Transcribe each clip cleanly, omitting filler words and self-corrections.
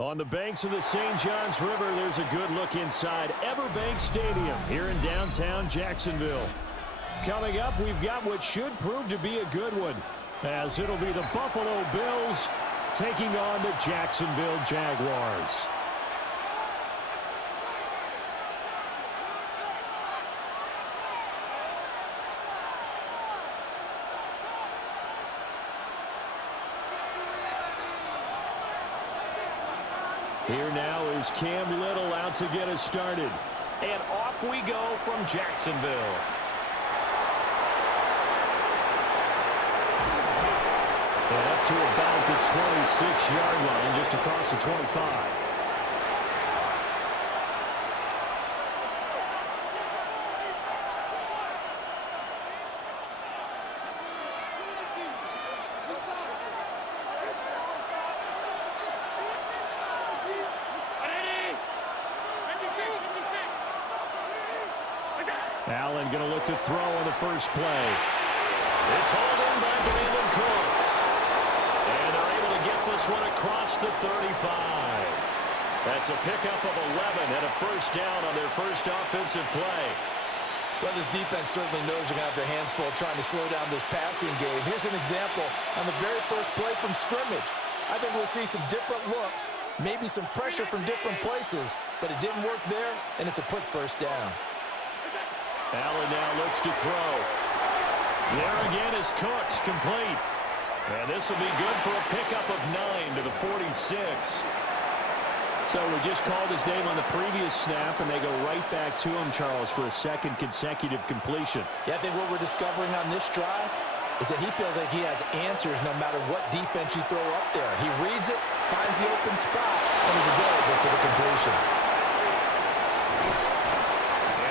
On the banks of the St. Johns River, there's a good look inside Everbank Stadium here in downtown Jacksonville. Coming up, we've got what should prove to be a good one, as it'll be the Buffalo Bills taking on the Jacksonville Jaguars. Here now is Cam Little out to get us started. And off we go from Jacksonville. And up to about the 26-yard line, just across the 25. Allen going to look to throw on the first play. It's hauled in by Brandon Cooks. And they're able to get this one across the 35. That's a pickup of 11 and a first down on their first offensive play. Well, this defense certainly knows they're going to have their hands full trying to slow down this passing game. Here's an example on the very first play from scrimmage. I think we'll see some different looks, maybe some pressure from different places, but it didn't work there, and it's a quick first down. Allen now looks to throw. There again is Cooks, complete. And this will be good for a pickup of 9 to the 46. So we just called his name on the previous snap, and they go right back to him, Charles, for a second consecutive completion. Yeah, I think what we're discovering on this drive is that he feels like he has answers no matter what defense you throw up there. He reads it, finds the open spot, and is available for the completion.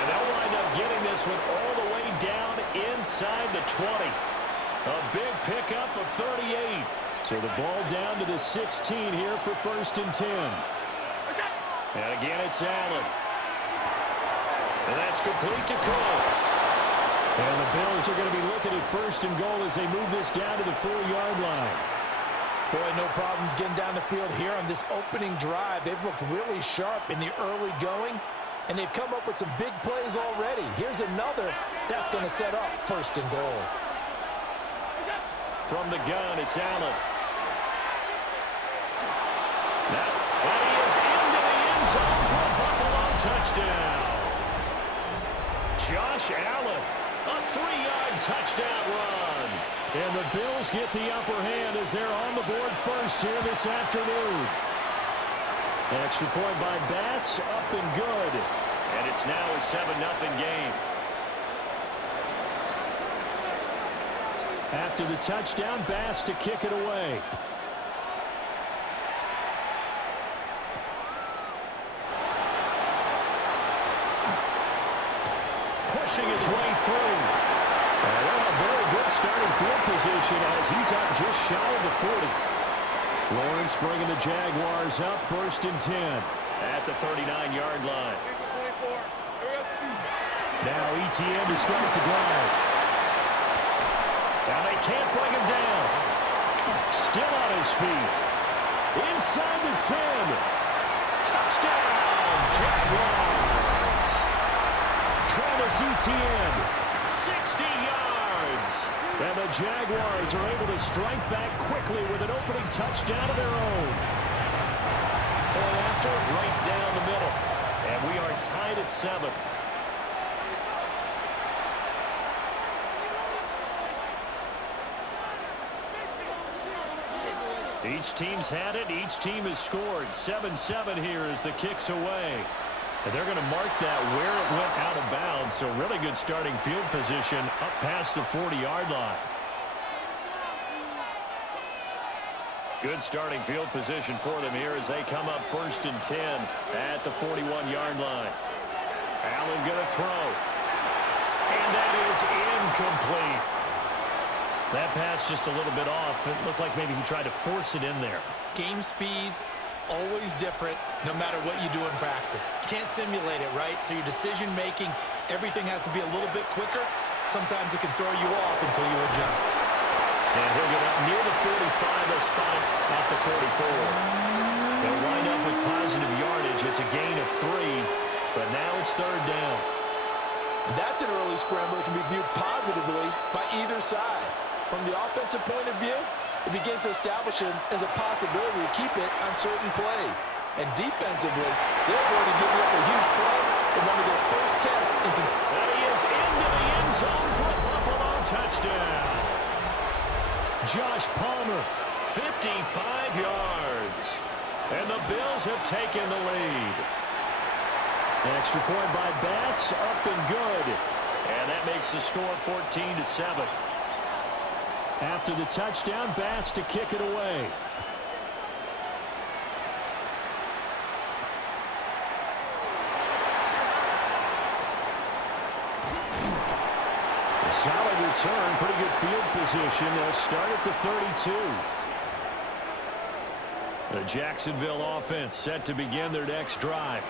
And they'll wind up getting this one all the way down inside the 20. A big pickup of 38. So the ball down to the 16 here for 1st and 10. And again, it's Allen. And that's complete to Cooks. And the Bills are going to be looking at 1st and goal as they move this down to the 4-yard line. Boy, no problems getting down the field here on this opening drive. They've looked really sharp in the early going, and they've come up with some big plays already. Here's another that's going to set up 1st and goal. From the gun, it's Allen. Now, and he is into the end zone for a Buffalo touchdown. Josh Allen, a 3-yard touchdown run. And the Bills get the upper hand as they're on the board first here this afternoon. Extra point by Bass, up and good. And it's now a 7-0 game. After the touchdown, Bass to kick it away. Pushing his way through. They're in a very good starting field position as he's up just shy of the 40. Lawrence bringing the Jaguars up 1st and 10 at the 39-yard line. Now ETN to start the drive. Now they can't bring him down. Still on his feet. Inside the 10. Touchdown, Jaguars. Travis Etienne, 60 yards. And the Jaguars are able to strike back quickly with an opening touchdown of their own. Point after, right down the middle. And we are tied at 7. Each team's had it. Each team has scored. 7-7 here as the kick's away. And they're going to mark that where it went out of bounds. So really good starting field position up past the 40-yard line. Good starting field position for them here as they come up 1st and 10 at the 41-yard line. Allen going to throw. And that is incomplete. That pass just a little bit off. It looked like maybe he tried to force it in there. Game speed, always different, no matter what you do in practice. You can't simulate it, right? So your decision-making, everything has to be a little bit quicker. Sometimes it can throw you off until you adjust. And he'll get up near the 45, a spot at the 44. They'll wind up with It's a gain of 3, but now it's third down. And that's an early scramble that can be viewed positively by either side. From the offensive point of view, it begins to establish it as a possibility to keep it on certain plays. And defensively, they're going to give up a huge play in one of their first tests. And he is into the end zone for a Buffalo touchdown. Josh Palmer, 55 yards. And the Bills have taken the lead. Extra point by Bass, up and good. And that makes the score 14-7. After the touchdown, Bass to kick it away. A solid return, pretty good field position. They'll start at the 32. The Jacksonville offense set to begin their next drive.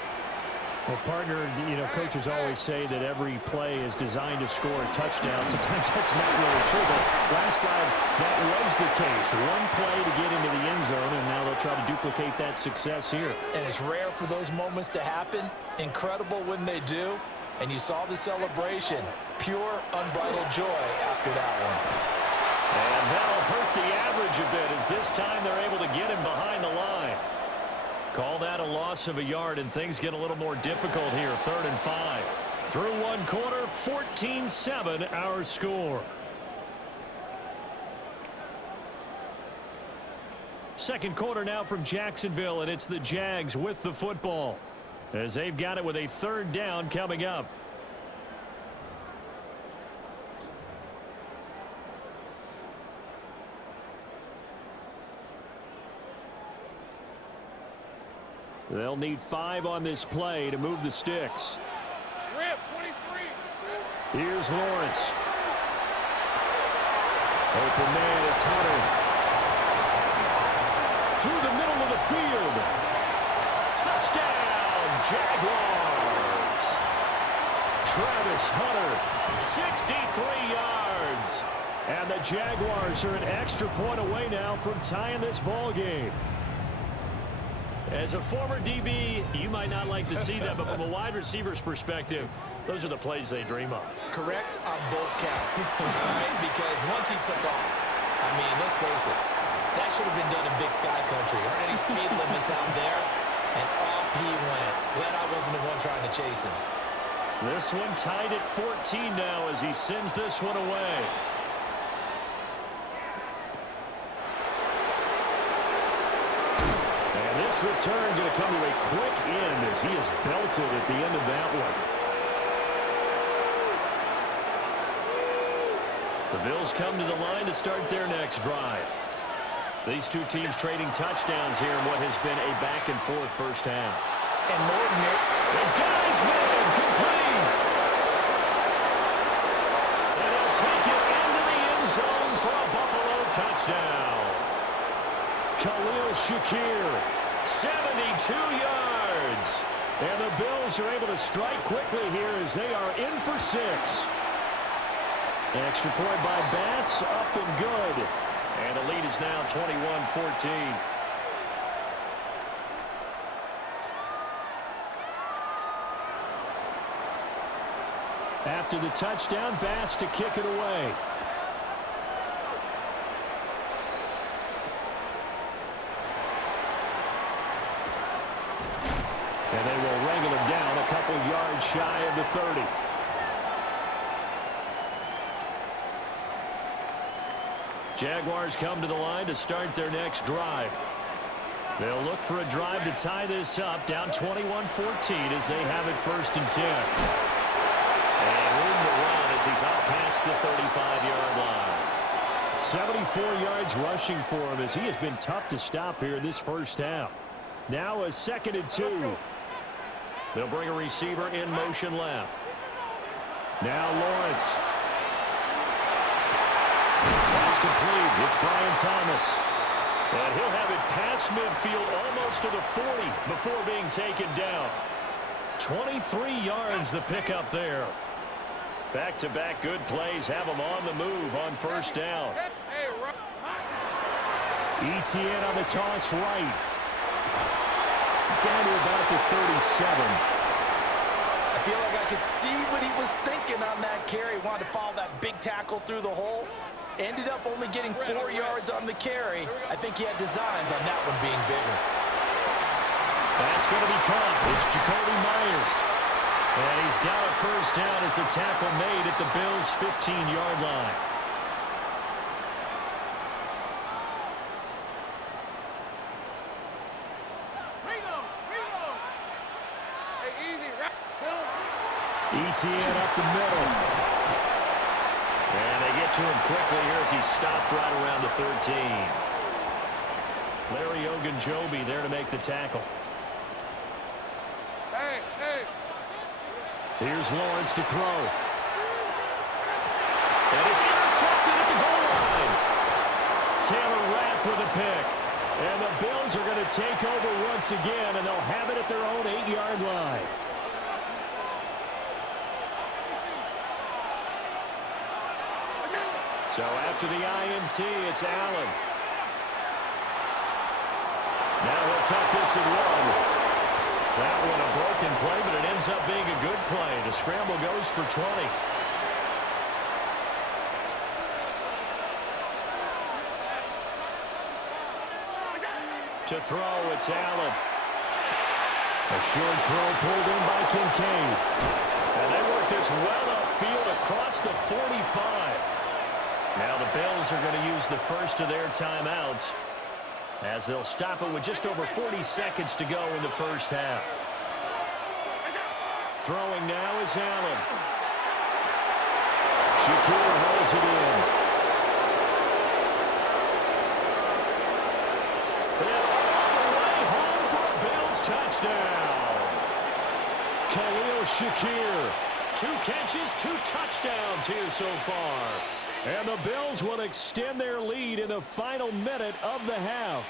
Well, partner, coaches always say that every play is designed to score a touchdown. Sometimes that's not really true, but last drive, that was the case. One play to get into the end zone, and now they'll try to duplicate that success here. And it's rare for those moments to happen. Incredible when they do. And you saw the celebration. Pure, unbridled joy after that one. And that'll hurt the average a bit as this time they're able to get him behind the line. Call that a loss of a yard, and things get a little more difficult here. 3rd and 5. Through one quarter, 14-7 our score. Second quarter now from Jacksonville, and it's the Jags with the football as they've got it with a 3rd down coming up. They'll need 5 on this play to move the sticks. Rip, 23. Here's Lawrence. Open man, it's Hunter. Through the middle of the field. Touchdown, Jaguars. Travis Hunter, 63 yards. And the Jaguars are an extra point away now from tying this ball game. As a former DB, you might not like to see that, but from a wide receiver's perspective, those are the plays they dream of. Correct on both counts. All right? Because once he took off, I mean, let's face it, that should have been done in Big Sky Country. Aren't any speed limits out there? And off he went. Glad I wasn't the one trying to chase him. This one tied at 14 now as he sends this one away. This return going to come to a quick end as he is belted at the end of that one. The Bills come to the line to start their next drive. These two teams trading touchdowns here in what has been a back-and-forth first half. And Norton, the guy's man complete. And he'll take it into the end zone for a Buffalo touchdown. Khalil Shakir. 72 yards. And the Bills are able to strike quickly here as they are in for 6. Extra point by Bass, up and good. And the lead is now 21-14. After the touchdown, Bass to kick it away. And they will wrangle him down a couple yards shy of the 30. Jaguars come to the line to start their next drive. They'll look for a drive to tie this up, down 21-14 as they have it 1st and 10. And room to run as he's out past the 35-yard line. 74 yards rushing for him as he has been tough to stop here in this first half. Now a 2nd and 2. They'll bring a receiver in motion left. Now Lawrence. That's complete. It's Brian Thomas. And he'll have it past midfield almost to the 40 before being taken down. 23 yards the pickup there. Back-to-back good plays have them on the move on 1st down. ETN on the toss right. Down to about the 37. I feel like I could see what he was thinking on that carry. Wanted to follow that big tackle through the hole. Ended up only getting 4 yards on the carry. I think he had designs on that one being bigger. That's going to be caught. It's Jacoby Myers. And he's got a first down as the tackle made at the Bills' 15-yard line. ETN up the middle. And they get to him quickly here as he stopped right around the 13. Larry Ogunjobi there to make the tackle. Here's Lawrence to throw. And it's intercepted at the goal line. Taylor Rapp with a pick. And the Bills are going to take over once again, and they'll have it at their own 8-yard line. So after the INT, it's Allen. Now he'll tuck this and run. That one a broken play, but it ends up being a good play. The scramble goes for 20. To throw, it's Allen. A short throw pulled in by Kincaid. And they work this well upfield across the 45. Now the Bills are going to use the first of their timeouts, as they'll stop it with just over 40 seconds to go in the first half. Throwing now is Allen. Shakir holds it in. And all the way home for a Bills touchdown. Khalil Shakir. 2 catches, 2 touchdowns here so far. And the Bills will extend their lead in the final minute of the half.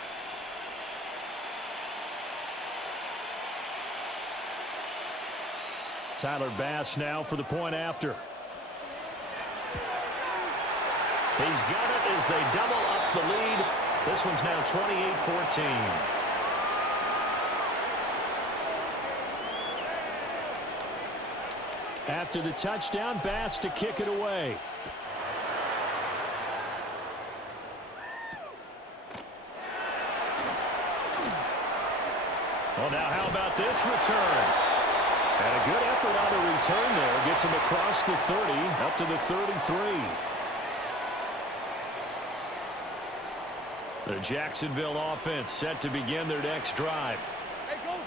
Tyler Bass now for the point after. He's got it as they double up the lead. This one's now 28-14. After the touchdown, Bass to kick it away. Well, now how about this return? And a good effort on the return there. Gets him across the 30, up to the 33. The Jacksonville offense set to begin their next drive.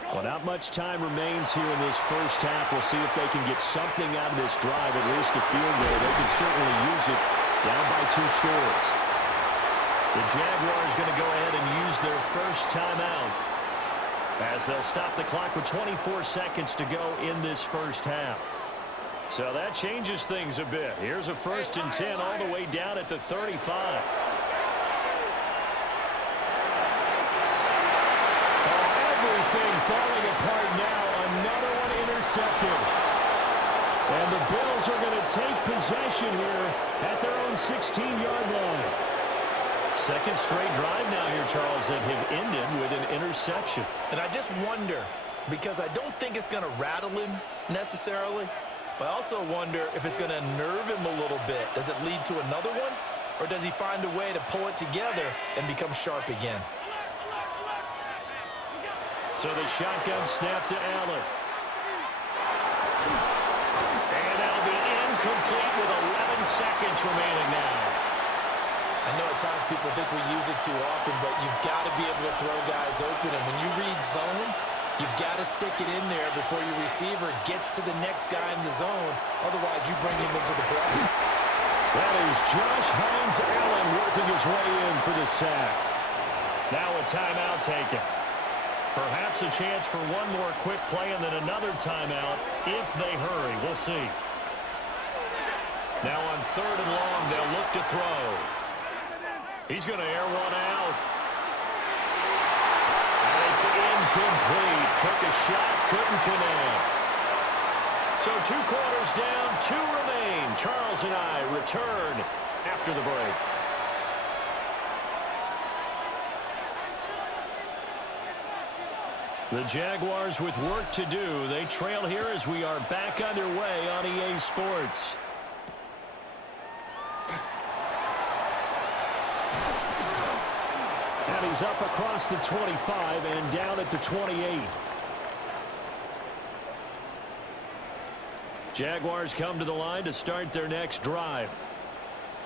Well, not much time remains here in this first half. We'll see if they can get something out of this drive, at least a field goal. They can certainly use it down by 2 scores. The Jaguars going to go ahead and use their first timeout, as they'll stop the clock with 24 seconds to go in this first half. So that changes things a bit. Here's a 1st and 10 all the way down at the 35. Everything falling apart now. Another one intercepted. And the Bills are going to take possession here at their own 16-yard line. Second straight drive now here, Charles, that have ended with an interception. And I just wonder, because I don't think it's going to rattle him necessarily, but I also wonder if it's going to nerve him a little bit. Does it lead to another one, or does he find a way to pull it together and become sharp again? So the shotgun snap to Allen. And that'll be incomplete with 11 seconds remaining now. I know at times people think we use it too often, but you've got to be able to throw guys open. And when you read zone, you've got to stick it in there before your receiver gets to the next guy in the zone. Otherwise, you bring him into the play. That is Josh Hines-Allen working his way in for the sack. Now a timeout taken. Perhaps a chance for one more quick play and then another timeout if they hurry. We'll see. Now on 3rd and long, they'll look to throw. He's going to air one out. And it's incomplete. Took a shot, couldn't connect. So 2 quarters down, 2 remain. Charles and I return after the break. The Jaguars with work to do. They trail here as we are back underway on EA Sports. And he's up across the 25 and down at the 28. Jaguars come to the line to start their next drive.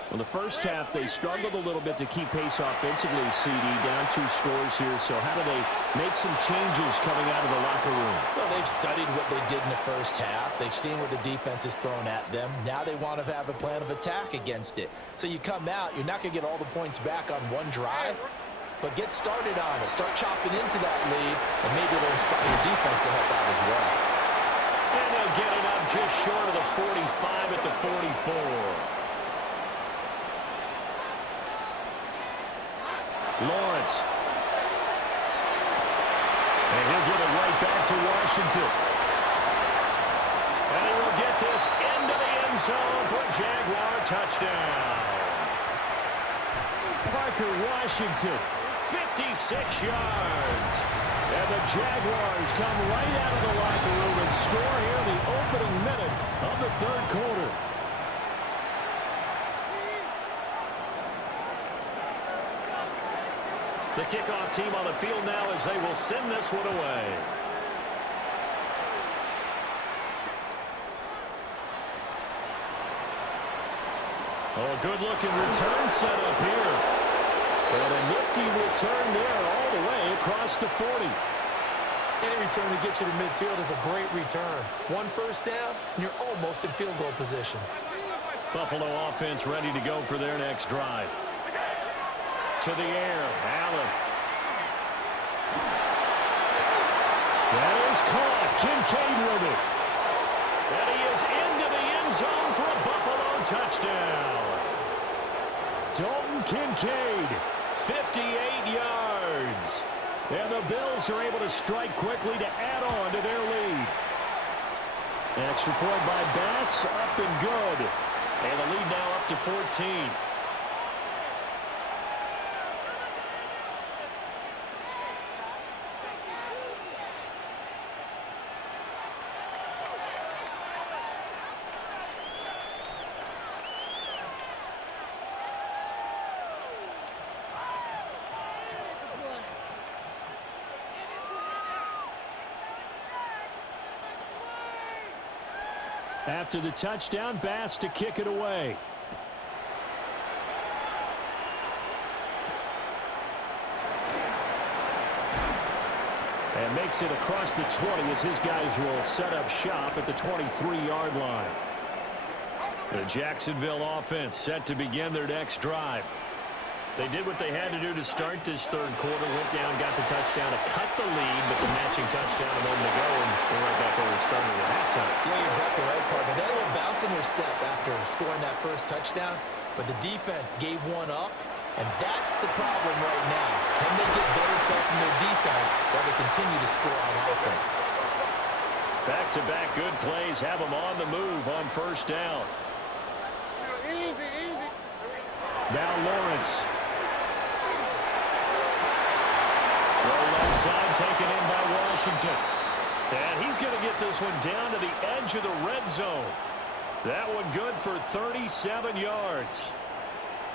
In the first half, they struggled a little bit to keep pace offensively, CD, down 2 scores here. So how do they make some changes coming out of the locker room? Well, they've studied what they did in the first half. They've seen what the defense has thrown at them. Now they want to have a plan of attack against it. So you come out, you're not going to get all the points back on one drive, but get started on it. Start chopping into that lead, and maybe it'll inspire the defense to help out as well. And they'll get it up just short of the 45 at the 44. Lawrence. And he'll get it right back to Washington. And he will get this into the end zone for a Jaguar touchdown. Parker Washington, 56 yards. And the Jaguars come right out of the locker room and score here in the opening minute of the third quarter. The kickoff team on the field now as they will send this one away. Oh, good-looking return set up here. And a nifty return there all the way across the 40. Any return that gets you to midfield is a great return. One first down, and you're almost in field goal position. Buffalo offense ready to go for their next drive. To the air, Allen. That is caught. Kincaid with it. And he is into the end zone for a Buffalo touchdown. Dalton Kincaid, 58 yards. And the Bills are able to strike quickly to add on to their lead. Extra point by Bass, up and good. And the lead now up to 14. After the touchdown, Bass to kick it away. And makes it across the 20 as his guys will set up shop at the 23-yard line. The Jacksonville offense set to begin their next drive. They did what they had to do to start this third quarter, went down, got the touchdown to cut the lead, but the matching touchdown a moment ago, and we're right back where we started at halftime. Yeah, you're exactly right, partner. They had a little bounce in their step after scoring that first touchdown, but the defense gave one up, and that's the problem right now. Can they get better play from their defense while they continue to score on offense? Back-to-back good plays have them on the move on first down. Easy, easy. Now Lawrence. Throw left side taken in by Washington. And he's going to get this one down to the edge of the red zone. That one good for 37 yards.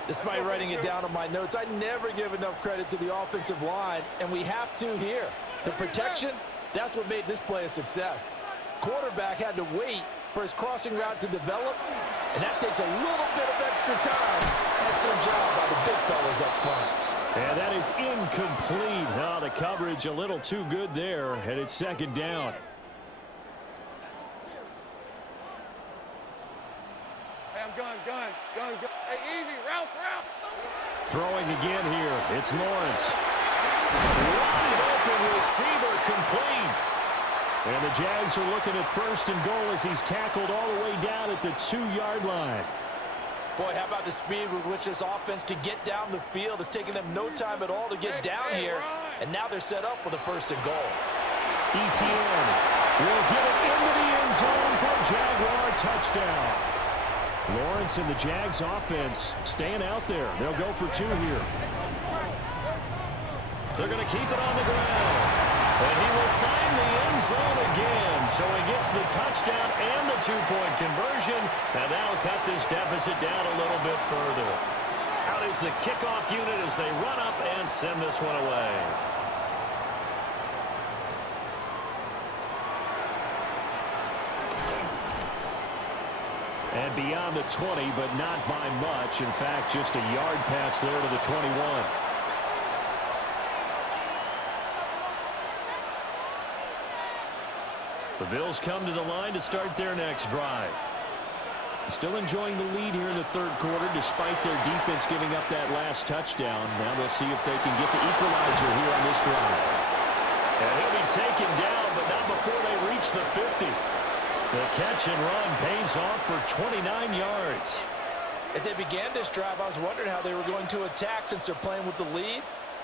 Despite writing it down on my notes, I never give enough credit to the offensive line, and we have to here. The protection, that's what made this play a success. Quarterback had to wait for his crossing route to develop, and that takes a little bit of extra time. Excellent job by the big fellas up front. And that is incomplete. Oh, the coverage a little too good there, and it's second down. Hey, I'm guns. Hey, easy, route. Throwing again here. It's Lawrence. Wide open receiver complete. And the Jags are looking at first and goal as he's tackled all the way down at the 2-yard line. Boy, how about the speed with which this offense can get down the field? It's taken them no time at all to get down here, and now they're set up for the first and goal. ETN will get it into the end zone for a Jaguar touchdown. Lawrence and the Jags offense staying out there. They'll go for 2 here. They're going to keep it on the ground. And he will find the end zone again. So he gets the touchdown and the two-point conversion. And that'll cut this deficit down a little bit further. Out is the kickoff unit as they run up and send this one away. And beyond the 20, but not by much. In fact, just a yard pass there to the 21. The Bills come to the line to start their next drive. Still enjoying the lead here in the third quarter despite their defense giving up that last touchdown. Now they'll see if they can get the equalizer here on this drive. And he'll be taken down, but not before they reach the 50. The catch and run pays off for 29 yards. As they began this drive, I was wondering how they were going to attack since they're playing with the lead.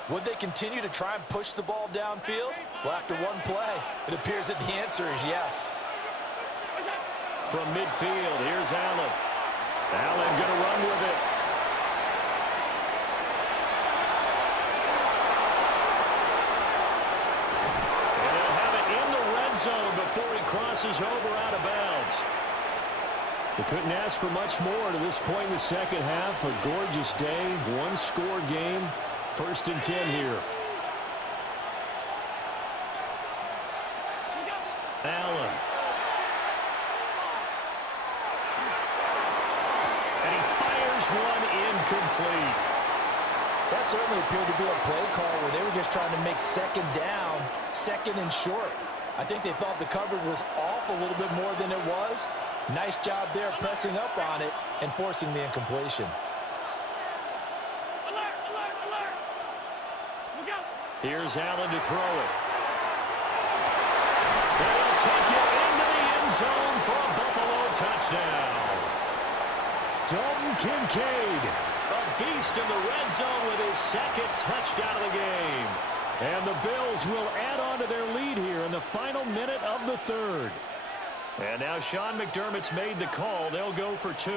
Would they continue to try and push the ball downfield? Well, after one play, it appears that the answer is yes. From midfield, here's Allen. Allen going to run with it. And they'll have it in the red zone before he crosses over out of bounds. They couldn't ask for much more to this point in the second half. A gorgeous day, one-score game. 1st and 10 here. Allen. And he fires one incomplete. That certainly appeared to be a play call where they were just trying to make second down, second and short. I think they thought the coverage was off a little bit more than it was. Nice job there pressing up on it and forcing the incompletion. Here's Allen to throw it. They'll take it into the end zone for a Buffalo touchdown. Dalton Kincaid, a beast in the red zone with his second touchdown of the game. And the Bills will add on to their lead here in the final minute of the third. And now Sean McDermott's made the call. They'll go for 2.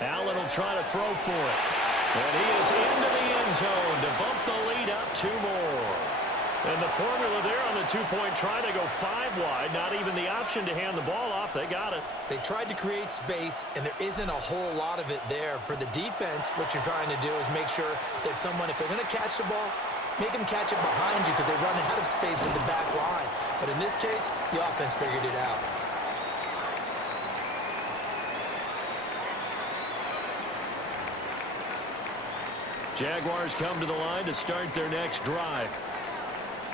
Allen will try to throw for it. And he is into the end zone to bump the lead up 2 more. And the formula there on the 2-point try, they go 5 wide. Not even the option to hand the ball off. They got it. They tried to create space, and there isn't a whole lot of it there. For the defense, what you're trying to do is make sure that if they're going to catch the ball, make them catch it behind you because they run out of space with the back line. But in this case, the offense figured it out. Jaguars come to the line to start their next drive.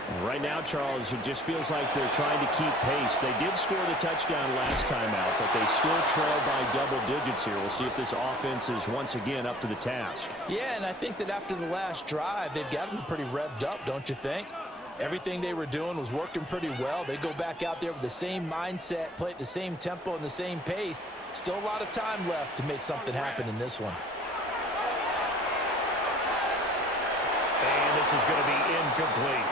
And right now, Charles, it just feels like they're trying to keep pace. They did score the touchdown last time out, but they still trail by double digits here. We'll see if this offense is once again up to the task. Yeah, and I think that after the last drive, they've gotten pretty revved up, don't you think? Everything they were doing was working pretty well. They go back out there with the same mindset, play at the same tempo and the same pace. Still a lot of time left to make something happen in this one. And this is going to be incomplete.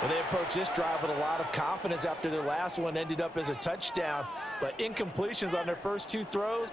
Well, they approached this drive with a lot of confidence after their last one ended up as a touchdown. But incompletions on their first 2 throws,